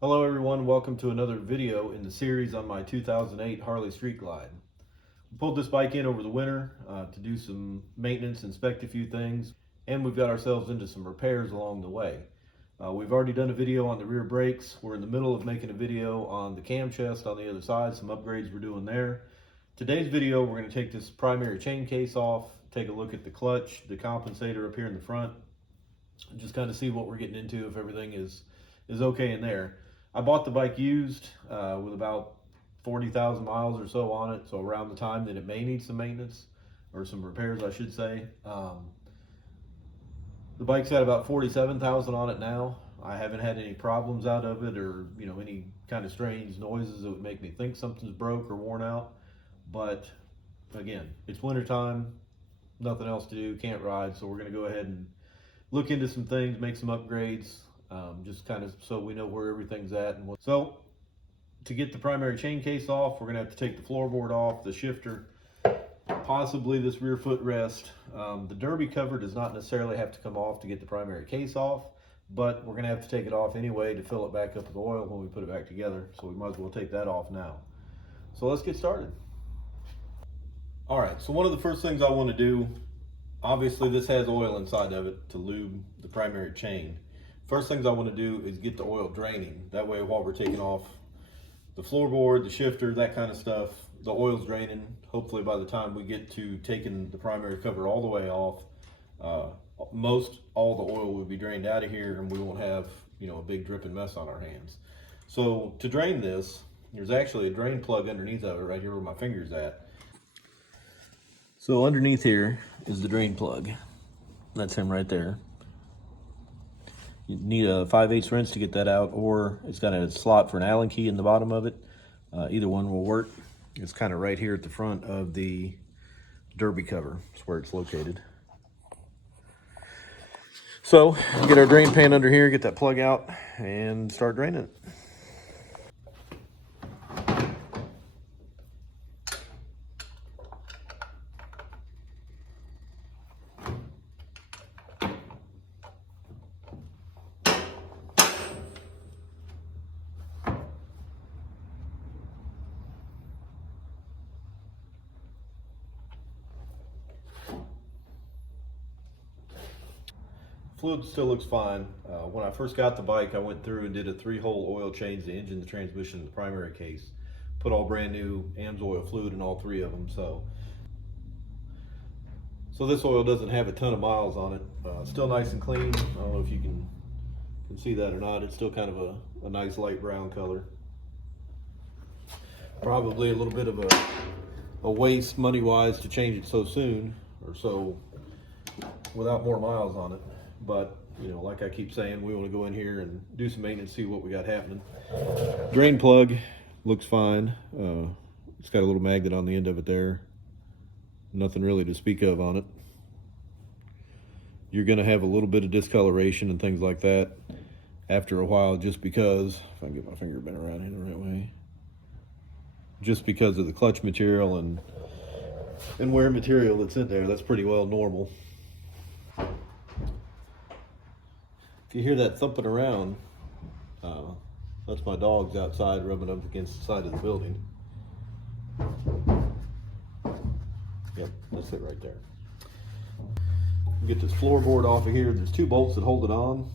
Hello everyone, welcome to another video in the series on my 2008 Harley Street Glide. We pulled this bike in over the winter to do some maintenance, inspect a few things, and we've got ourselves into some repairs along the way. We've already done a video on the rear brakes. We're in the middle of making a video on the cam chest on the other side, some upgrades we're doing there. Today's video, we're going to take this primary chain case off, take a look at the clutch, the compensator up here in the front, and just kind of see what we're getting into, if everything is okay in there. I bought the bike used with about 40,000 miles or so on it, so around the time that it may need some maintenance or some repairs, I should say. The bike's got about 47,000 on it now. I haven't had any problems out of it, or any kind of strange noises that would make me think something's broke or worn out. But again, it's winter time, nothing else to do, can't ride, so we're going to go ahead and look into some things, make some upgrades. Just kind of so we know where everything's at. So to get the primary chain case off, we're gonna have to take the floorboard off, the shifter, possibly this rear footrest. The derby cover does not necessarily have to come off to get the primary case off, but we're gonna have to take it off anyway to fill it back up with oil when we put it back together. So we might as well take that off now. So let's get started. All right, so one of the first things I want to do, obviously this has oil inside of it to lube the primary chain. First things I want to do is get the oil draining. That way while we're taking off the floorboard, the shifter, that kind of stuff, the oil's draining. Hopefully by the time we get to taking the primary cover all the way off, most all the oil will be drained out of here and we won't have a big dripping mess on our hands. So to drain this, there's actually a drain plug underneath of it right here where my finger's at. So underneath here is the drain plug. That's him right there. You need a 5/8 wrench to get that out, or it's got a slot for an Allen key in the bottom of it. Either one will work. It's kind of right here at the front of the derby cover. That's where it's located. So get our drain pan under here, get that plug out, and start draining it. Fluid still looks fine. When I first got the bike, I went through and did a 3-hole oil change, the engine, the transmission, and the primary case. Put all brand new Amsoil fluid in all 3 of them. So this oil doesn't have a ton of miles on it. Still nice and clean. I don't know if you can see that or not. It's still kind of a nice light brown color. Probably a little bit of a waste money-wise to change it so soon, or so without more miles on it. But like I keep saying, we want to go in here and do some maintenance, see what we got happening. Drain plug looks fine. It's got a little magnet on the end of it there. Nothing really to speak of on it. You're going to have a little bit of discoloration and things like that after a while, just because, if I can get my finger bent around here the right way, just because of the clutch material and wear material that's in there. That's pretty well normal. If you hear that thumping around, that's my dogs outside rubbing up against the side of the building. Yep, that's it right there. Get this floorboard off of here. There's 2 bolts that hold it on.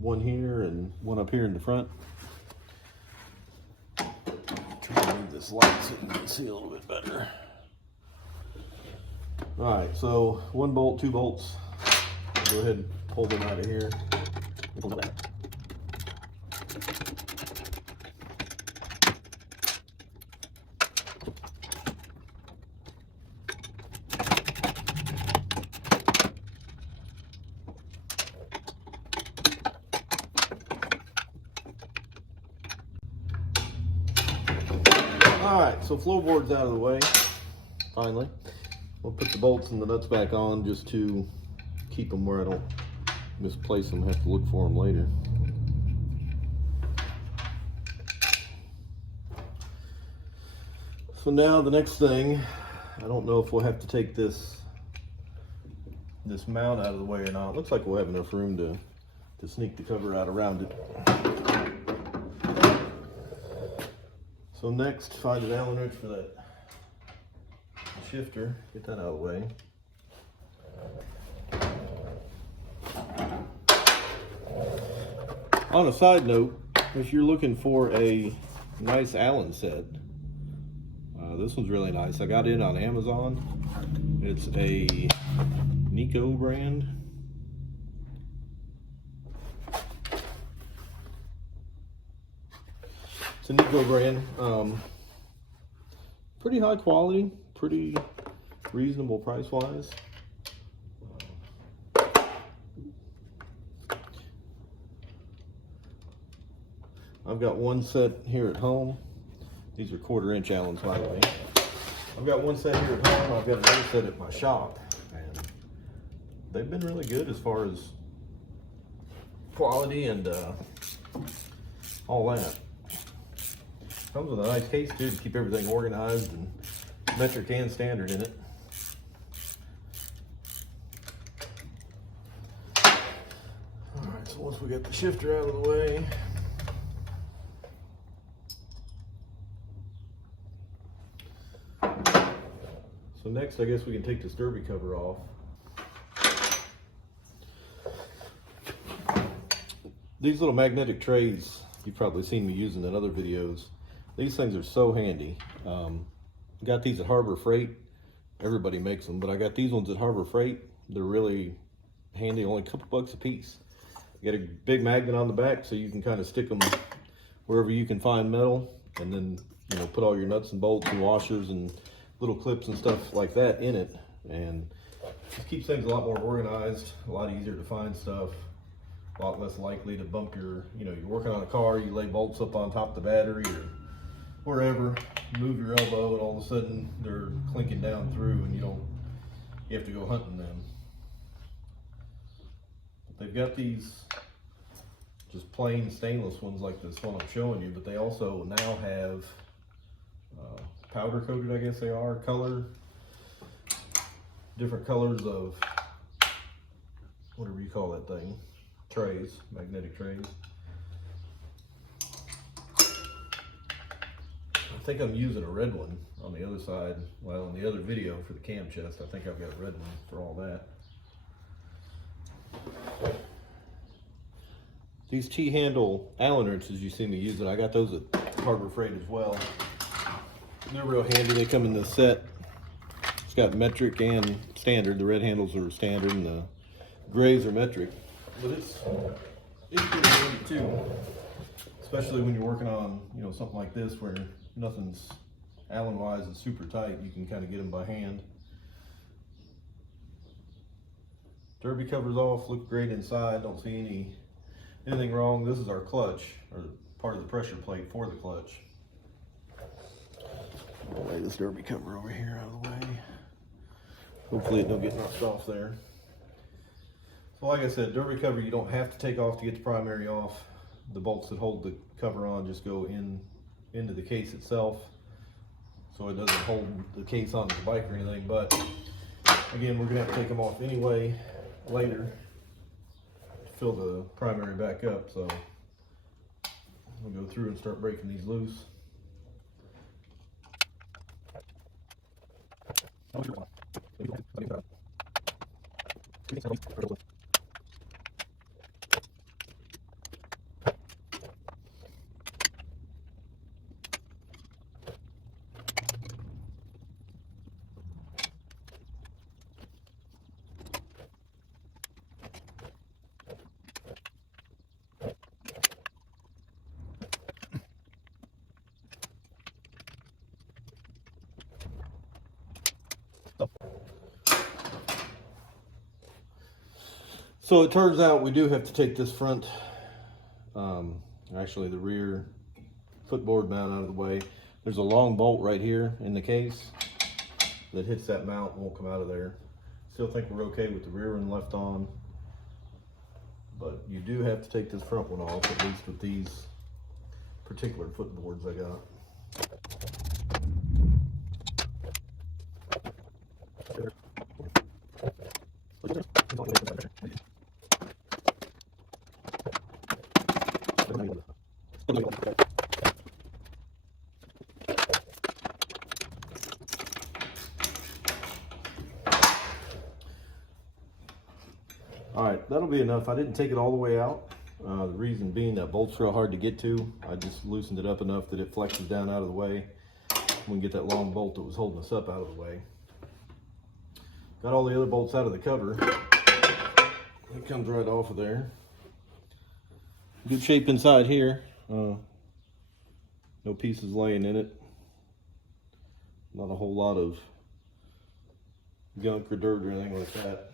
One here and one up here in the front. Try to move this light so you can see a little bit better. All right, so 1 bolt, 2 bolts. Go ahead and pull them out of here. Pull them out. All right, so floorboard's out of the way, finally. We'll put the bolts and the nuts back on just to keep them where I don't misplace them, have to look for them later. So now the next thing, I don't know if we'll have to take this mount out of the way or not. Looks like we'll have enough room to sneak the cover out around it. So next, find an Allen wrench for that shifter. Get that out of the way. On a side note, if you're looking for a nice Allen set, this one's really nice. I got it on Amazon. It's a Nico brand. It's a Nico brand. Pretty high quality, pretty reasonable price wise. I've got one set here at home. These are 1/4 inch Allens, by the way. I've got one set here at home. I've got another set at my shop, and they've been really good as far as quality and all that. Comes with a nice case too to keep everything organized and metric and standard in it. All right, so once we got the shifter out of the way, so next, I guess we can take this derby cover off. These little magnetic trays, you've probably seen me using in other videos. These things are so handy. Got these at Harbor Freight. Everybody makes them, but I got these ones at Harbor Freight. They're really handy, only a couple bucks a piece. You got a big magnet on the back, so you can kind of stick them wherever you can find metal, and then put all your nuts and bolts and washers and little clips and stuff like that in it, and just keeps things a lot more organized, a lot easier to find stuff, a lot less likely to bump your, you're working on a car, you lay bolts up on top of the battery or wherever, move your elbow, and all of a sudden they're clinking down through, and you have to go hunting them. They've got these just plain stainless ones like this one I'm showing you, but they also now have powder coated, I guess they are, different colors of whatever you call that thing, trays, magnetic trays. I think I'm using a red one on the other side. Well, on the other video for the cam chest, I think I've got a red one for all that. These T-handle Allen wrenches you see me using, I got those at Harbor Freight as well. They're real handy. They come in this set. It's got metric and standard. The red handles are standard and the grays are metric. But it's pretty handy too, especially when you're working on something like this where nothing's Allen wise is super tight. You can kind of get them by hand. Derby covers off. Look great inside. Don't see anything wrong. This is our clutch, or part of the pressure plate for the clutch. I'll lay this derby cover over here out of the way. Hopefully it don't get knocked off there. So like I said, derby cover you don't have to take off to get the primary off. The bolts that hold the cover on just go into the case itself, so it doesn't hold the case onto the bike or anything. But again, we're gonna have to take them off anyway later to fill the primary back up. So we'll go through and start breaking these loose. So it turns out we do have to take this front, actually the rear footboard mount out of the way. There's a long bolt right here in the case that hits that mount and won't come out of there. Still think we're okay with the rear one left on, but you do have to take this front one off, at least with these particular footboards I got. All right, that'll be enough. I didn't take it all the way out. The reason being that bolt's real hard to get to. I just loosened it up enough that it flexes down out of the way. We can get that long bolt that was holding us up out of the way. Got all the other bolts out of the cover. It comes right off of there. Good shape inside here. No pieces laying in it. Not a whole lot of gunk or dirt or anything like that.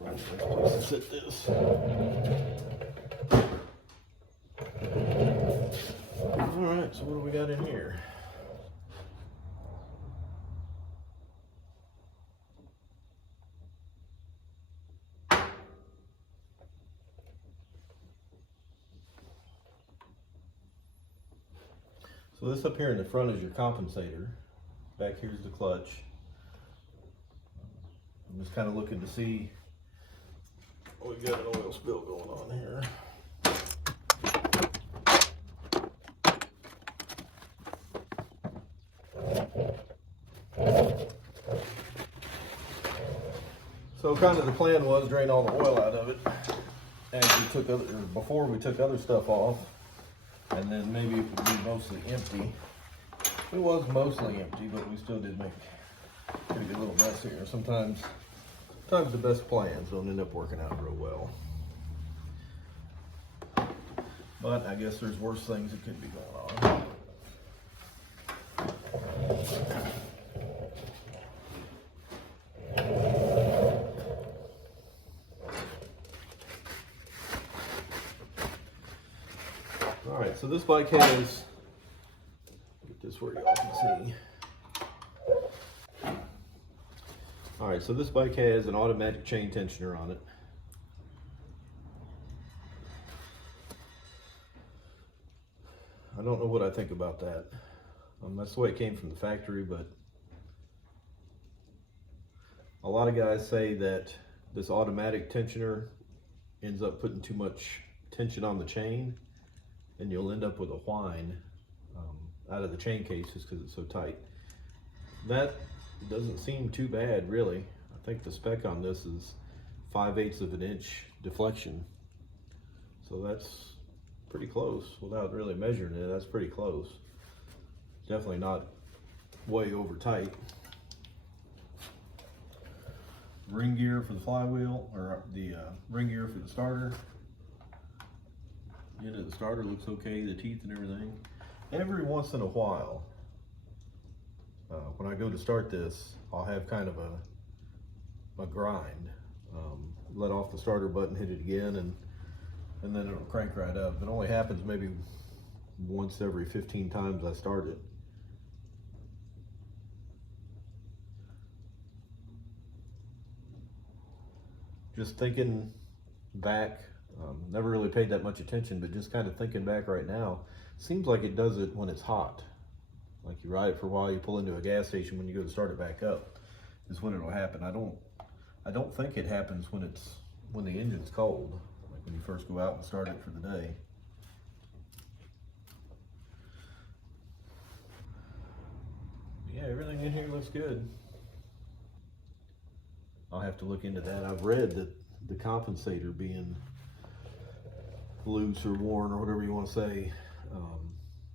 Right, nice place to sit this. Alright, so what do we got in here? So this up here in the front is your compensator. Back here's the clutch. I'm just kind of looking to see. We got an oil spill going on here. So kind of the plan was drain all the oil out of it as we took other, or before we took other stuff off, and then maybe it would be mostly empty. It was mostly empty, but we still did make a pretty good little mess here. Sometimes the best plans don't end up working out real well. But I guess there's worse things that could be going on. All right, so this bike has, get this where y'all can see. All right, so this bike has an automatic chain tensioner on it. I don't know what I think about that. That's the way it came from the factory, but a lot of guys say that this automatic tensioner ends up putting too much tension on the chain, and you'll end up with a whine out of the chain cases because it's so tight. That doesn't seem too bad, really. I think the spec on this is 5/8 of an inch deflection. So that's pretty close. Without really measuring it, that's pretty close. Definitely not way over tight. Ring gear for the flywheel, or the ring gear for the starter. The end of the starter looks okay, the teeth and everything. Every once in a while, when I go to start this, I'll have kind of a grind. Let off the starter button, hit it again, and then it'll crank right up. It only happens maybe once every 15 times I start it. Just thinking back, never really paid that much attention, but just kind of thinking back right now, seems like it does it when it's hot. Like you ride it for a while, you pull into a gas station, when you go to start it back up is when it'll happen. I don't think it happens when the engine's cold, like when you first go out and start it for the day. Yeah, everything in here looks good. I'll have to look into that. I've read that the compensator being loose or worn or whatever you want to say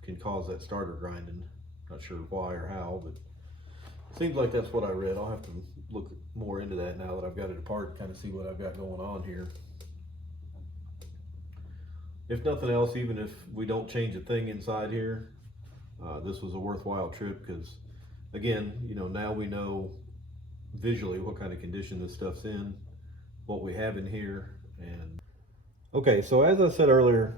can cause that starter grinding. Not sure why or how, but it seems like that's what I read. I'll have to look more into that now that I've got it apart and kind of see what I've got going on here. If nothing else, even if we don't change a thing inside here, this was a worthwhile trip because, again, you know, now we know visually what kind of condition this stuff's in, what we have in here. And okay, so as I said earlier,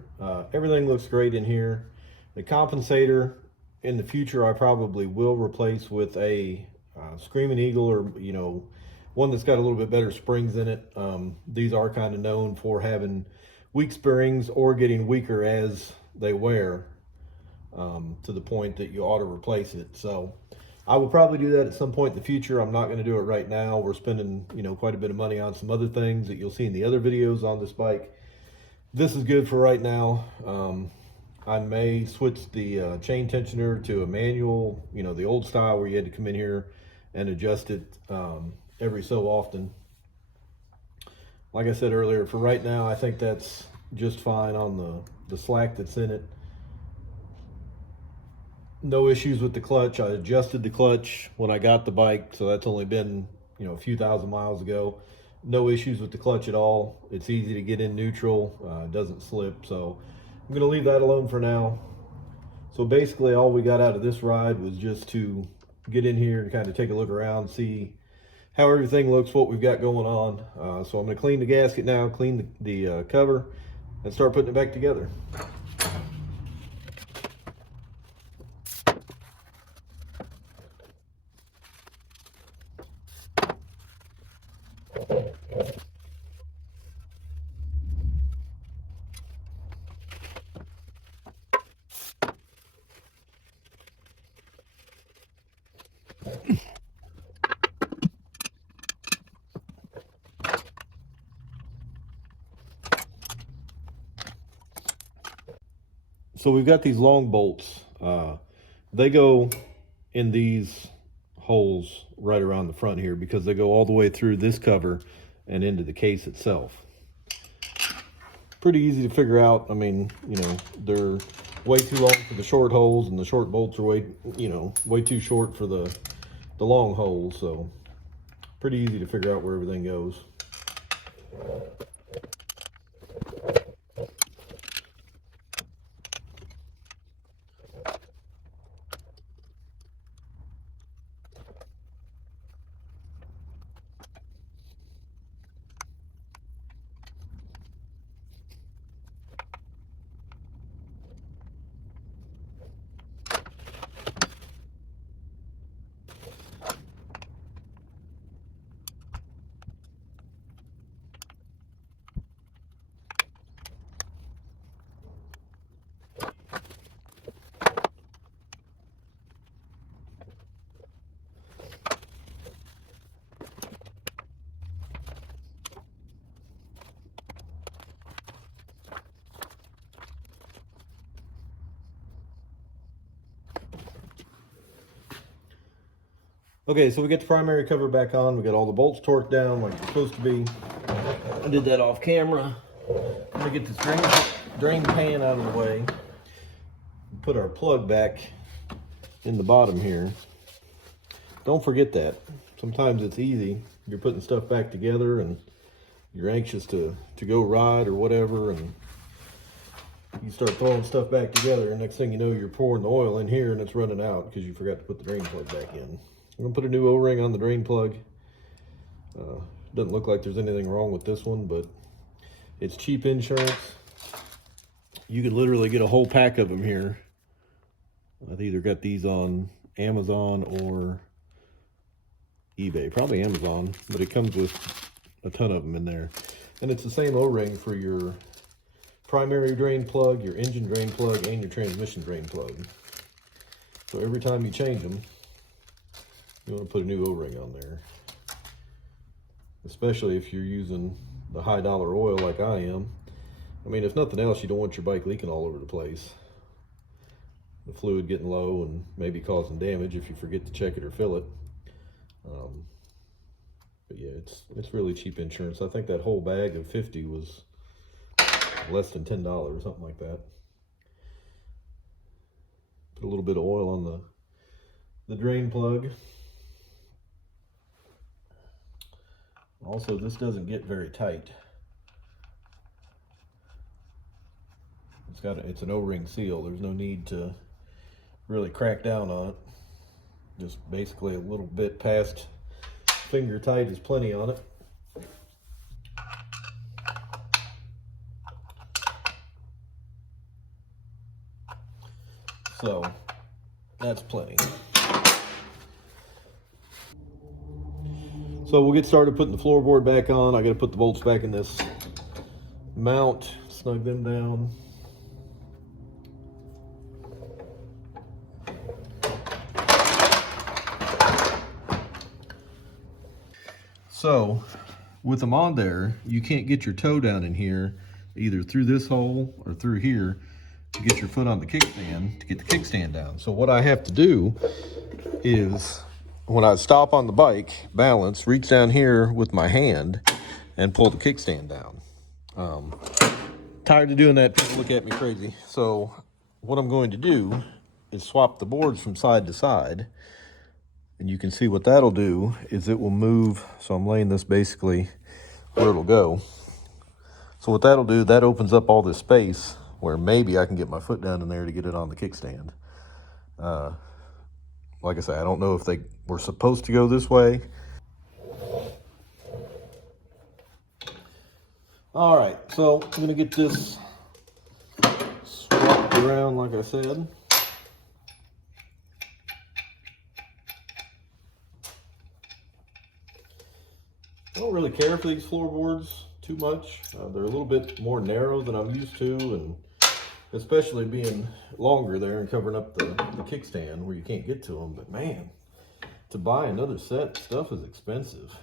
everything looks great in here. The compensator in the future I probably will replace with a Screaming Eagle, or you know, one that's got a little bit better springs in it. These are kind of known for having weak springs or getting weaker as they wear, to the point that you ought to replace it. So I will probably do that at some point in the future. I'm not going to do it right now. We're spending, you know, quite a bit of money on some other things that you'll see in the other videos on this bike. This is good for right now. I may switch the chain tensioner to a manual, you know, the old style where you had to come in here and adjust it every so often. like I said earlier, for right now, I think that's just fine on the slack that's in it. No issues with the clutch. I adjusted the clutch when I got the bike, so that's only been, you know, a few thousand miles ago. No issues with the clutch at all. It's easy to get in neutral, it doesn't slip, so I'm gonna leave that alone for now. So basically all we got out of this ride was just to get in here and kind of take a look around, see how everything looks, what we've got going on. So I'm gonna clean the gasket now, clean the cover, and start putting it back together. So we've got these long bolts. They go in these holes right around the front here because they go all the way through this cover and into the case itself. Pretty easy to figure out. I mean, you know, they're way too long for the short holes, and the short bolts are way too short for the long holes. So pretty easy to figure out where everything goes. Okay, so we get the primary cover back on. We got all the bolts torqued down like they're supposed to be. I did that off camera. I'm gonna get this drain pan out of the way. Put our plug back in the bottom here. Don't forget that. Sometimes it's easy. You're putting stuff back together and you're anxious to go ride or whatever, and you start throwing stuff back together, and next thing you know, you're pouring the oil in here and it's running out because you forgot to put the drain plug back in. I'm gonna put a new O-ring on the drain plug. Doesn't look like there's anything wrong with this one, but it's cheap insurance. You could literally get a whole pack of them here. I've either got these on Amazon or eBay, probably Amazon, but it comes with a ton of them in there. And it's the same O-ring for your primary drain plug, your engine drain plug, and your transmission drain plug. So every time you change them, you want to put a new O-ring on there, especially if you're using the high dollar oil like I am. I mean, if nothing else, you don't want your bike leaking all over the place, the fluid getting low and maybe causing damage if you forget to check it or fill it. But yeah, it's really cheap insurance. I think that whole bag of 50 was less than $10, something like that. Put a little bit of oil on the drain plug. Also, this doesn't get very tight. It's an O-ring seal. There's no need to really crack down on it. Just basically a little bit past finger tight is plenty on it. So that's plenty. So we'll get started putting the floorboard back on. I got to put the bolts back in this mount, snug them down. So with them on there, you can't get your toe down in here, either through this hole or through here, to get your foot on the kickstand, to get the kickstand down. So what I have to do is, when I stop on the bike, balance, reach down here with my hand and pull the kickstand down. Tired of doing that. People look at me crazy. So what I'm going to do is swap the boards from side to side. And you can see what that'll do is it will move. So I'm laying this basically where it'll go. So what that'll do, that opens up all this space where maybe I can get my foot down in there to get it on the kickstand. Like I say, I don't know if they were supposed to go this way. All right, so I'm gonna get this swapped around like I said. I don't really care for these floorboards too much. They're a little bit more narrow than I'm used to, and especially being longer there and covering up the kickstand where you can't get to them. But man, to buy another set, stuff is expensive.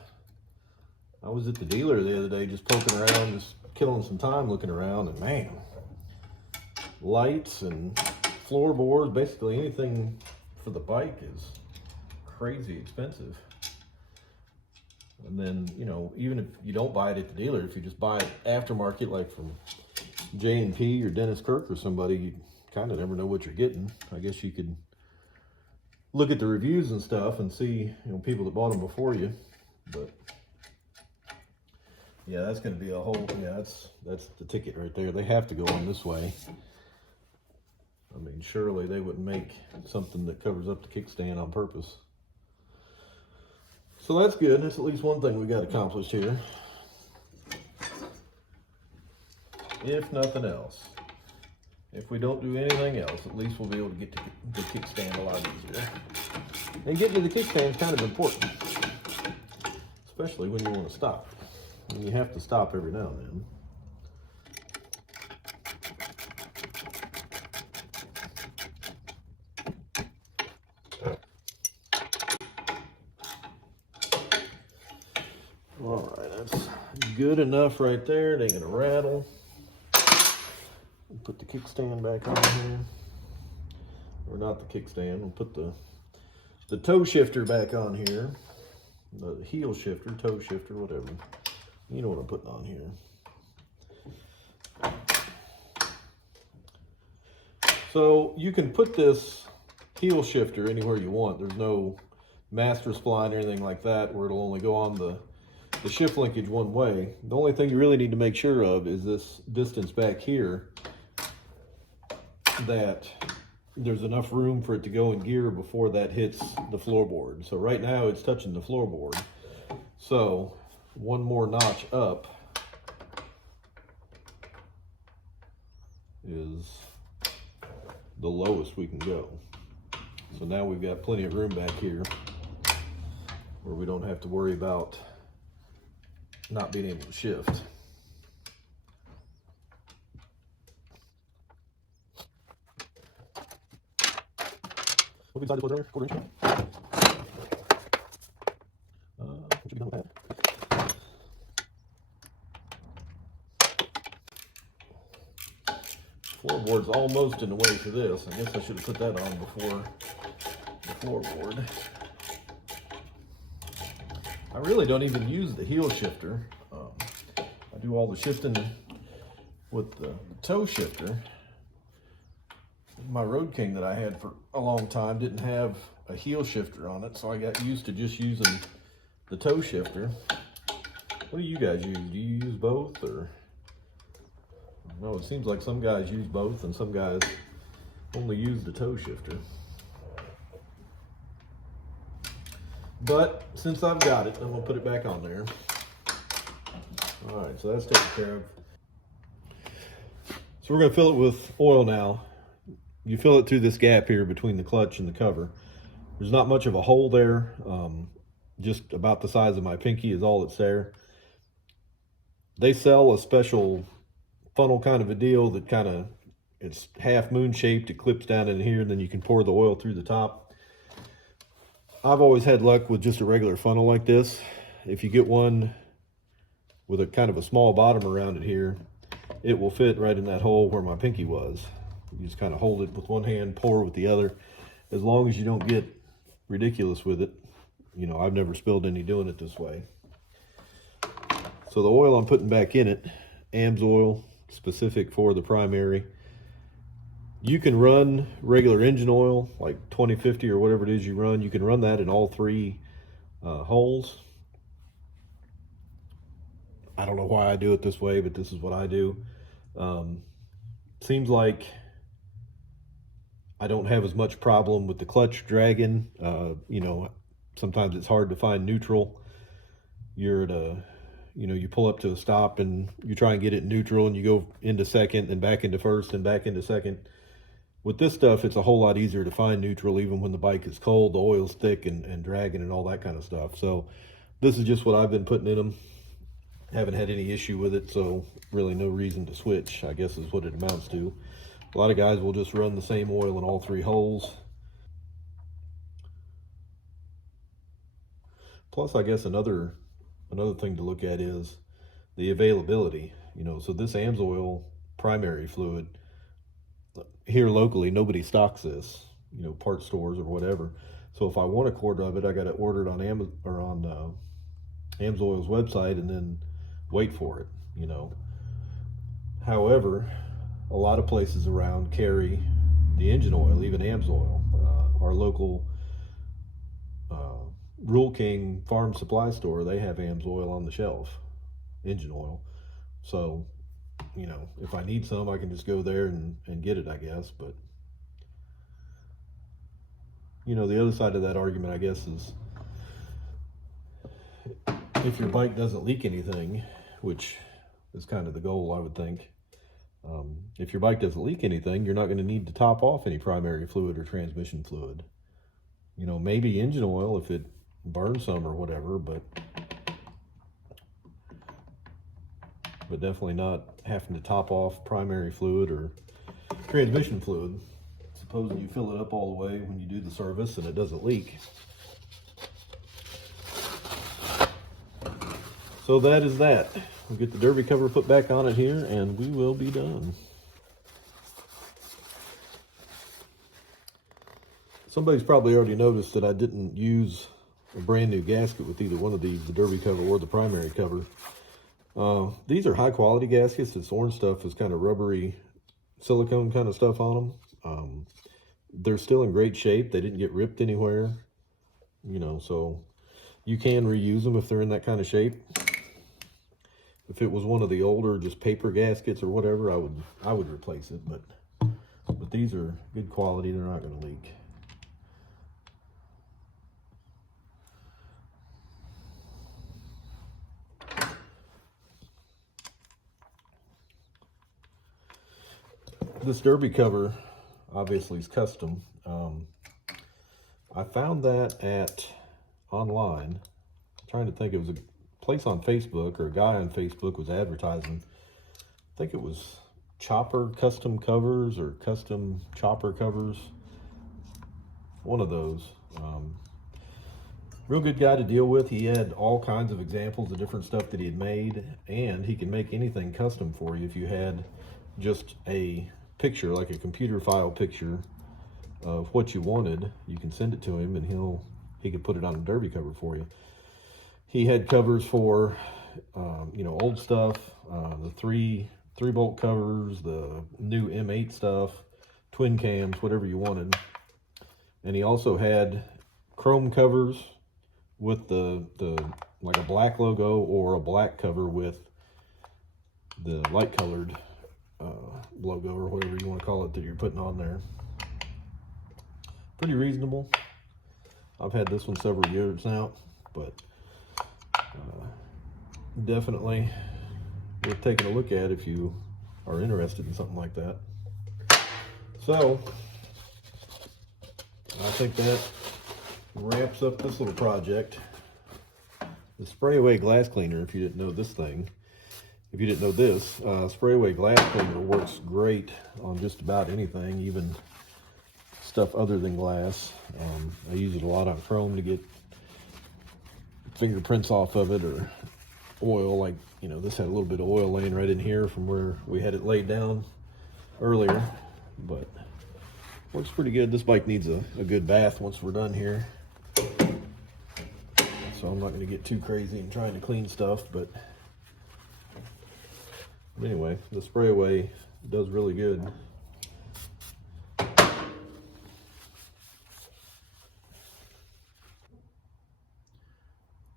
I was at the dealer the other day just poking around, just killing some time looking around, and man, lights and floorboards, basically anything for the bike is crazy expensive. And then, you know, even if you don't buy it at the dealer, if you just buy it aftermarket, like from J&P or Dennis Kirk or somebody, you kind of never know what you're getting. I guess you could look at the reviews and stuff and see, you know, people that bought them before you. But yeah, that's going to be a whole, yeah, that's the ticket right there. They have to go on this way. I mean, surely they wouldn't make something that covers up the kickstand on purpose. So that's good. That's at least one thing we got accomplished here. If nothing else. If we don't do anything else, at least we'll be able to get to the kickstand a lot easier. And getting to the kickstand is kind of important, especially when you want to stop. And you have to stop every now and then. All right, that's good enough right there. It ain't gonna rattle. Put the kickstand back on here, or not the kickstand. We'll put the toe shifter back on here, the heel shifter, toe shifter, whatever. You know what I'm putting on here. So you can put this heel shifter anywhere you want. There's no master spline or anything like that where it'll only go on the shift linkage one way. The only thing you really need to make sure of is this distance back here, that there's enough room for it to go in gear before that hits the floorboard. So right now it's touching the floorboard. So one more notch up is the lowest we can go. So now we've got plenty of room back here where we don't have to worry about not being able to shift. Look inside this was earlier, 1/4 inch. What should be done with that? Floorboard's almost in the way for this. I guess I should have put that on before the floorboard. I really don't even use the heel shifter. I do all the shifting with the toe shifter. My Road King that I had for a long time didn't have a heel shifter on it, so I got used to just using the toe shifter. What do you guys use? Do you use both, or? No, it seems like some guys use both and some guys only use the toe shifter. But since I've got it, I'm gonna put it back on there. All right, so that's taken care of. So we're gonna fill it with oil now. You fill it through this gap here between the clutch and the cover. There's not much of a hole there. Just about the size of my pinky is all that's there. They sell a special funnel kind of a deal that it's half moon shaped. It clips down in here and then you can pour the oil through the top. I've always had luck with just a regular funnel like this. If you get one with a kind of a small bottom around it here, it will fit right in that hole where my pinky was. You just kind of hold it with one hand, pour with the other. As long as you don't get ridiculous with it. You know, I've never spilled any doing it this way. So the oil I'm putting back in it, Amsoil, specific for the primary. You can run regular engine oil, like 2050 or whatever it is you run. You can run that in all three holes. I don't know why I do it this way, but this is what I do. Seems like I don't have as much problem with the clutch dragging. You know, sometimes it's hard to find neutral. You're at a, you know, you pull up to a stop and you try and get it neutral and you go into second and back into first and back into second. With this stuff, it's a whole lot easier to find neutral even when the bike is cold, the oil's thick and dragging and all that kind of stuff. So this is just what I've been putting in them. Haven't had any issue with it, so really no reason to switch, I guess is what it amounts to. A lot of guys will just run the same oil in all three holes. Plus, I guess another thing to look at is the availability. You know, so this Amsoil primary fluid, here locally, nobody stocks this, you know, part stores or whatever. So if I want a quart of it, I got to order it on Amsoil's website and then wait for it, you know. However, a lot of places around carry the engine oil, even Amsoil. Our local Rule King Farm Supply Store, they have Amsoil on the shelf, engine oil. So, you know, if I need some, I can just go there and get it, I guess. But, you know, the other side of that argument, I guess, is if your bike doesn't leak anything, which is kind of the goal, I would think. If your bike doesn't leak anything, you're not going to need to top off any primary fluid or transmission fluid. You know, maybe engine oil if it burns some or whatever, but definitely not having to top off primary fluid or transmission fluid. Supposing you fill it up all the way when you do the service and it doesn't leak. So that is that. We'll get the derby cover put back on it here and we will be done. Somebody's probably already noticed that I didn't use a brand new gasket with either one of these, the derby cover or the primary cover. These are high quality gaskets. This orange stuff is kind of rubbery silicone kind of stuff on them. They're still in great shape. They didn't get ripped anywhere, you know, so you can reuse them if they're in that kind of shape. If it was one of the older just paper gaskets or whatever, I would replace it, but these are good quality. They're not going to leak. This derby cover obviously is custom. I found that online. I'm trying to think, it was a place on Facebook, or a guy on Facebook was advertising. I think it was Chopper Custom Covers or Custom Chopper Covers. One of those. Real good guy to deal with. He had all kinds of examples of different stuff that he had made, and he can make anything custom for you. If you had just a picture, like a computer file picture of what you wanted, you can send it to him and he can put it on a derby cover for you. He had covers for you know, old stuff, the three bolt covers, the new M8 stuff, twin cams, whatever you wanted. And he also had chrome covers with the like a black logo, or a black cover with the light colored logo, or whatever you want to call it, that you're putting on there. Pretty reasonable. I've had this one several years now, but definitely worth taking a look at if you are interested in something like that. So I think that wraps up this little project. The spray away glass cleaner, if you didn't know this thing, if you didn't know this, spray away glass cleaner works great on just about anything, even stuff other than glass. I use it a lot on chrome to get fingerprints off of it, or oil. Like, you know, this had a little bit of oil laying right in here from where we had it laid down earlier, but works pretty good. This bike needs a good bath once we're done here, so I'm not going to get too crazy in trying to clean stuff, but Anyway, the spray away does really good.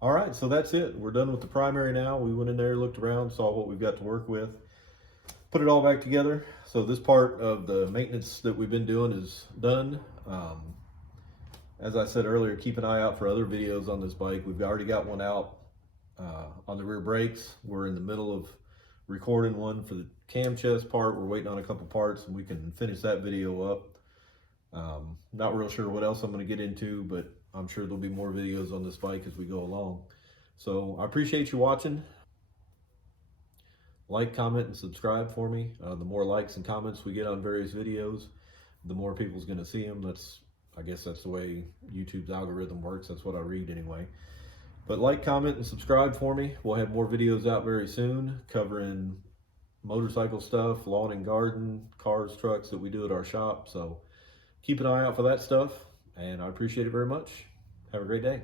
All right, so that's it. We're done with the primary now. We went in there, looked around, saw what we've got to work with, put it all back together. So this part of the maintenance that we've been doing is done. As I said earlier, keep an eye out for other videos on this bike. We've already got one out on the rear brakes. We're in the middle of recording one for the cam chest part. We're waiting on a couple parts and we can finish that video up. Not real sure what else I'm going to get into, but I'm sure there'll be more videos on this bike as we go along. So I appreciate you watching. Like, comment, and subscribe for me. The more likes and comments we get on various videos, the more people's going to see them. I guess that's the way YouTube's algorithm works. That's what I read anyway. But like, comment, and subscribe for me. We'll have more videos out very soon covering motorcycle stuff, lawn and garden, cars, trucks that we do at our shop. So keep an eye out for that stuff, and I appreciate it very much. Have a great day.